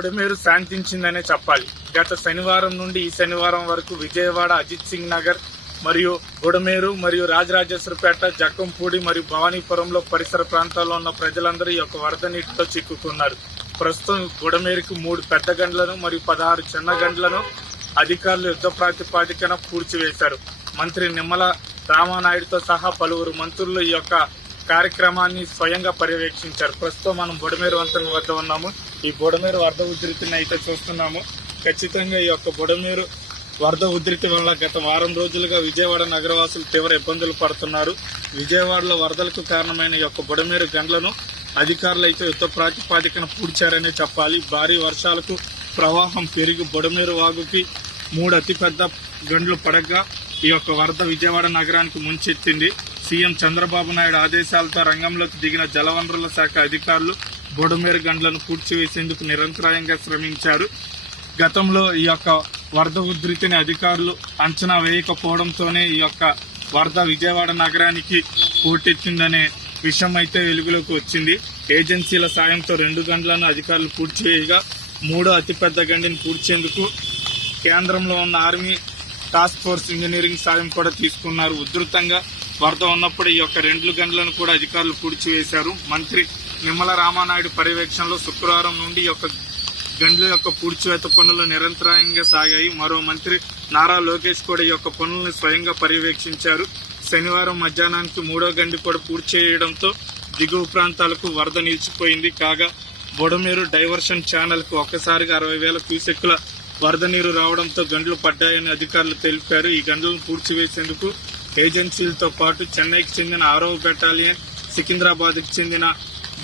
బొడమేరు శాంతించిందనే చెప్పాలి. గత శనివారం నుండి ఈ శనివారం వరకు విజయవాడ అజిత్ సింగ్ నగర్ మరియు బుడమేరు మరియు రాజరాజేశ్వరపేట జక్కంపూడి మరియు భవానీపురంలో పరిసర ప్రాంతాల్లో ఉన్న ప్రజలందరూ ఈ యొక్క వరద నీటితో చిక్కుకున్నారు. ప్రస్తుతం బుడమేరుకు మూడు పెద్ద గంటలను మరియు పదహారు చిన్న గంటలను అధికారులు యుద్ధ ప్రాతిపాదికన పూడ్చివేశారు. మంత్రి నిమ్మల రామానాయుడుతో సహా పలువురు మంత్రులు ఈ యొక్క కార్యక్రమాన్ని స్వయంగా పర్యవేక్షించారు. ప్రస్తుతం మనం బుడమేరు వంతెన వద్ద ఉన్నాము. ఈ బుడమేరు వరద ఉధృతిని అయితే చూస్తున్నాము. ఖచ్చితంగా ఈ యొక్క బుడమేరు వరద ఉధృతి వల్ల గత వారం రోజులుగా విజయవాడ నగరవాసులు తీవ్ర ఇబ్బందులు పడుతున్నారు. విజయవాడలో వరదలకు కారణమైన ఈ యొక్క బుడమేరు గండ్లను అధికారులు అయితే యుద్ధ ప్రాతిపాదికన పూడ్చారనే చెప్పాలి. భారీ వర్షాలకు ప్రవాహం పెరిగి బుడమేరు వాగుకి మూడు అతిపెద్ద గండ్లు పడగా ఈ యొక్క వరద విజయవాడ నగరానికి ముంచెత్తింది. సీఎం చంద్రబాబు నాయుడు ఆదేశాలతో రంగంలోకి దిగిన జలవనరుల శాఖ అధికారులు బొడమేరు గండ్లను పూడ్చివేసేందుకు నిరంతరాయంగా శ్రమించారు. గతంలో ఈ యొక్క వరద ఉధృతిని అధికారులు అంచనా వేయకపోవడంతోనే ఈ యొక్క వరద విజయవాడ నగరానికి పోటెత్తిందనే విషయం అయితే వెలుగులోకి వచ్చింది. ఏజెన్సీల సాయంతో రెండు గంటలను అధికారులు పూడ్చివేయగా మూడో అతిపెద్ద గండిని పూడ్చేందుకు కేంద్రంలో ఉన్న ఆర్మీ టాస్క్ ఫోర్స్ ఇంజనీరింగ్ సాయం కూడా తీసుకున్నారు. ఉధృతంగా వరద ఉన్నప్పుడు ఈ యొక్క రెండు గంటలను కూడా అధికారులు పూడ్చివేశారు. మంత్రి నిమ్మల రామానాయుడు పర్యవేక్షణలో శుక్రవారం నుండి ఈ యొక్క గండ్ల యొక్క పూడ్చివేత పనులు నిరంతరాయంగా సాగాయి. మరో మంత్రి నారా లోకేష్ కూడా ఈ యొక్క పనులను స్వయంగా పర్యవేక్షించారు. శనివారం మధ్యాహ్నానికి మూడో గండి కూడా పూర్తి చేయడంతో దిగువ ప్రాంతాలకు వరద నిలిచిపోయింది. కాగా బొడమేరు డైవర్షన్ ఛానల్కు ఒక్కసారిగా అరవై వేల క్యూసెక్కుల వరద నీరు రావడంతో గండ్లు పడ్డాయని అధికారులు తెలిపారు. ఈ గండ్లను పూడ్చివేసేందుకు ఏజెన్సీలతో పాటు చెన్నైకి చెందిన ఆరో బెటాలియన్ సికింద్రాబాద్కి చెందిన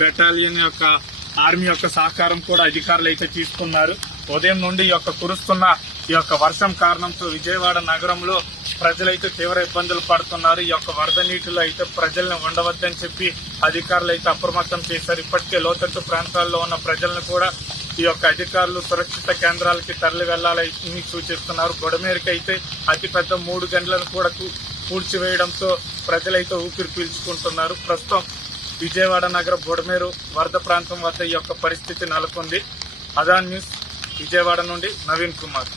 బెటాలియన్ యొక్క ఆర్మీ యొక్క సహకారం కూడా అధికారులు అయితే తీసుకున్నారు. ఉదయం నుండి ఈ యొక్క కురుస్తున్న ఈ యొక్క వర్షం కారణంతో విజయవాడ నగరంలో ప్రజలైతే తీవ్ర ఇబ్బందులు పడుతున్నారు. ఈ యొక్క వరద నీటిలో అయితే ప్రజల్ని ఉండవద్దని చెప్పి అధికారులు అయితే అప్రమత్తం చేశారు. ఇప్పటికే లోతట్టు ప్రాంతాల్లో ఉన్న ప్రజలను కూడా ఈ యొక్క అధికారులు సురక్షిత కేంద్రాలకి తరలి వెళ్ళాలని సూచిస్తున్నారు. బొడమేరికి అయితే అతిపెద్ద మూడు గంటలను కూడా పూడ్చివేయడంతో ప్రజలైతే ఊపిరి పీల్చుకుంటున్నారు. ప్రస్తుతం విజయవాడ నగర బొడమేరు వరద ప్రాంతం వద్ద ఈ యొక్క పరిస్థితి నెలకొంది. అదాన్ న్యూస్ విజయవాడ నుండి నవీన్ కుమార్.